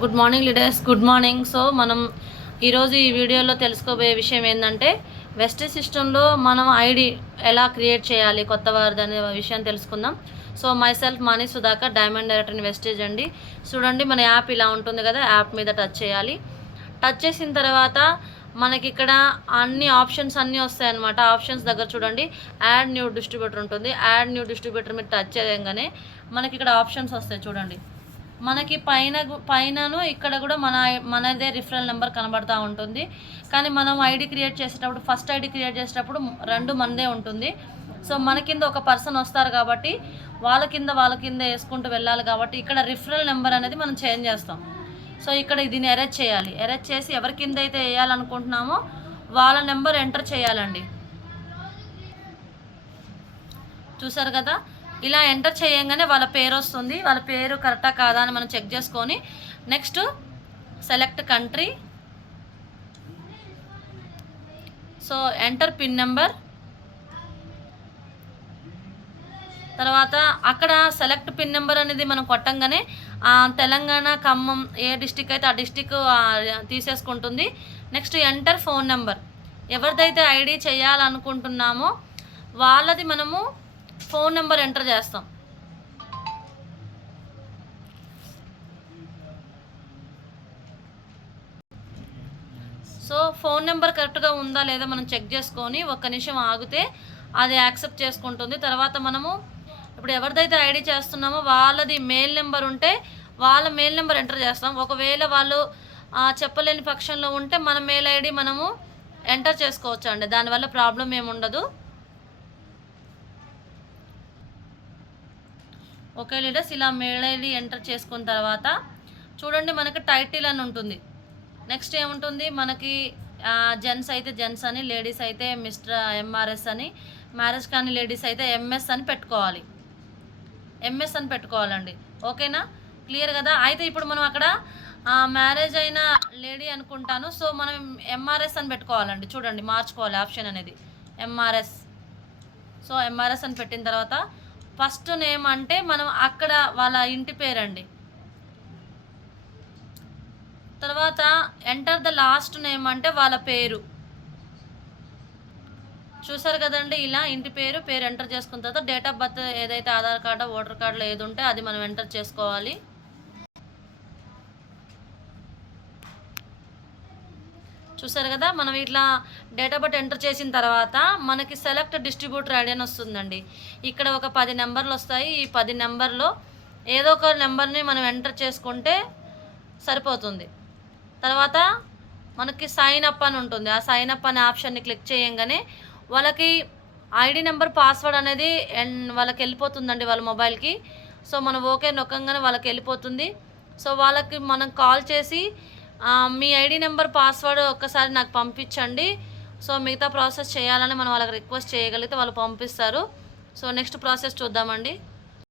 Good morning leaders, good morning. So మనం ఈరోజు ఈ వీడియోలో తెలుసుకోబోయే విషయం ఏంటంటే వెస్టేజ్ సిస్టంలో మనం ఐడి ఎలా క్రియేట్ చేయాలి కొత్త వారిది అనే విషయం తెలుసుకుందాం. So my self money Sudhakar, diamond director in wastage అండి. చూడండి, మన యాప్ ఇలా ఉంటుంది కదా, యాప్ మీద టచ్ చేయాలి. టచ్ చేసిన తర్వాత మనకి ఇక్కడ అన్ని ఆప్షన్స్ అన్నీ వస్తాయి అన్నమాట. ఆప్షన్స్ దగ్గర చూడండి, యాడ్ న్యూ డిస్ట్రిబ్యూటర్ ఉంటుంది. యాడ్ న్యూ డిస్ట్రిబ్యూటర్ మీద టచ్ చేయగానే మనకి ఇక్కడ ఆప్షన్స్ వస్తాయి చూడండి. మనకి పైనను ఇక్కడ కూడా మనదే రిఫరల్ నెంబర్ కనబడతా ఉంటుంది. కానీ మనం ఐడి క్రియేట్ చేసేటప్పుడు, ఫస్ట్ ఐడి క్రియేట్ చేసేటప్పుడు రెండు మనదే ఉంటుంది. సో మన కింద ఒక పర్సన్ వస్తారు కాబట్టి వాళ్ళ కింద వేసుకుంటూ వెళ్ళాలి కాబట్టి ఇక్కడ రిఫరల్ నెంబర్ అనేది మనం చేంజ్ చేస్తాం. సో ఇక్కడ దీన్ని ఎరేజ్ చేయాలి. ఎరేజ్ చేసి ఎవరి కింద అయితే వేయాలనుకుంటున్నామో వాళ్ళ నెంబర్ ఎంటర్ చేయాలండి. చూసారు కదా, ఇలా ఎంటర్ చేయంగానే వాళ్ళ పేరు వస్తుంది. వాళ్ళ పేరు కరెక్టా కాదా అని మనం చెక్ చేసుకొని next select country. So enter pin number. తర్వాత అక్కడ సెలెక్ట్ పిన్ నెంబర్ అనేది మనం కొట్టంగానే తెలంగాణ, ఖమ్మం ఏ డిస్టిక్ అయితే ఆ డిస్టిక్ తీసేసుకుంటుంది. Next enter phone number. ఎవరిదైతే ఐడి చేయాలనుకుంటున్నామో వాళ్ళది మనము ఫోన్ నెంబర్ ఎంటర్ చేస్తాం. సో ఫోన్ నెంబర్ కరెక్ట్గా ఉందా లేదా మనం చెక్ చేసుకొని ఒక్క నిమిషం ఆగితే అది యాక్సెప్ట్ చేసుకుంటుంది. తర్వాత మనము ఇప్పుడు ఎవరిదైతే ఐడి చేస్తున్నామో వాళ్ళది మెయిల్ నెంబర్ ఉంటే వాళ్ళ మెయిల్ నెంబర్ ఎంటర్ చేస్తాం. ఒకవేళ వాళ్ళు చెప్పలేని పక్షంలో ఉంటే మన మెయిల్ ఐడి మనము ఎంటర్ చేసుకోవచ్చు అండి. దానివల్ల ప్రాబ్లం ఏమి ఉండదు. ఓకే లీడర్స్, ఇలా మెయిల్ ఐడి ఎంటర్ చేసుకున్న తర్వాత చూడండి మనకి టైటిల్ అని ఉంటుంది. నెక్స్ట్ ఏముంటుంది మనకి జెంట్స్ అయితే జెంట్స్ అని, లేడీస్ అయితే మిస్టర్ ఎంఆర్ఎస్ అని, మ్యారేజ్ కానీ లేడీస్ అయితే ఎంఎస్ అని పెట్టుకోవాలి. ఎంఎస్ అని పెట్టుకోవాలండి. ఓకేనా, క్లియర్ కదా. అయితే ఇప్పుడు మనం అక్కడ మ్యారేజ్ అయిన లేడీ అనుకుంటాను. సో మనం ఎంఆర్ఎస్ అని పెట్టుకోవాలండి. చూడండి, మార్చుకోవాలి ఆప్షన్ అనేది ఎంఆర్ఎస్. సో ఎంఆర్ఎస్ అని పెట్టిన తర్వాత ఫస్ట్ నేమ్ అంటే మనం అక్కడ వాళ్ళ ఇంటి పేరండి. తర్వాత ఎంటర్ ద లాస్ట్ నేమ్ అంటే వాళ్ళ పేరు. చూసారు కదండి, ఇలా ఇంటి పేరు ఎంటర్ చేసుకున్న తర్వాత డేట్ ఆఫ్ బర్త్ ఏదైతే ఆధార్ కార్డు, ఓటర్ కార్డులో ఏది ఉంటే అది మనం ఎంటర్ చేసుకోవాలి. చూసారు కదా, మనం ఇట్లా డేట్ ఆఫ్ బర్త్ ఎంటర్ చేసిన తర్వాత మనకి సెలెక్ట్ డిస్ట్రిబ్యూటర్ ఐడి అని వస్తుందండి. ఇక్కడ ఒక 10 నెంబర్లు వస్తాయి. ఈ 10 నెంబర్లో ఏదో ఒక నెంబర్ని మనం ఎంటర్ చేసుకుంటే సరిపోతుంది. తర్వాత మనకి సైన్ అప్ అని ఉంటుంది. ఆ సైన్ అప్ అనే ఆప్షన్ని క్లిక్ చేయంగానే వాళ్ళకి ఐడి నెంబర్, పాస్వర్డ్ అనేది వాళ్ళకి వెళ్ళిపోతుందండి వాళ్ళ మొబైల్కి. సో మనం ఓకే నొక్కంగానే వాళ్ళకి వెళ్ళిపోతుంది. సో వాళ్ళకి మనం కాల్ చేసి మీ ఐడి నెంబర్, పాస్వర్డ్ ఒక్కసారి నాకు పంపించండి, సో మిగతా ప్రాసెస్ చేయాలని మనం వాళ్ళకి రిక్వెస్ట్ చేయగలిగితే వాళ్ళు పంపిస్తారు. సో నెక్స్ట్ ప్రాసెస్ చూద్దామండి.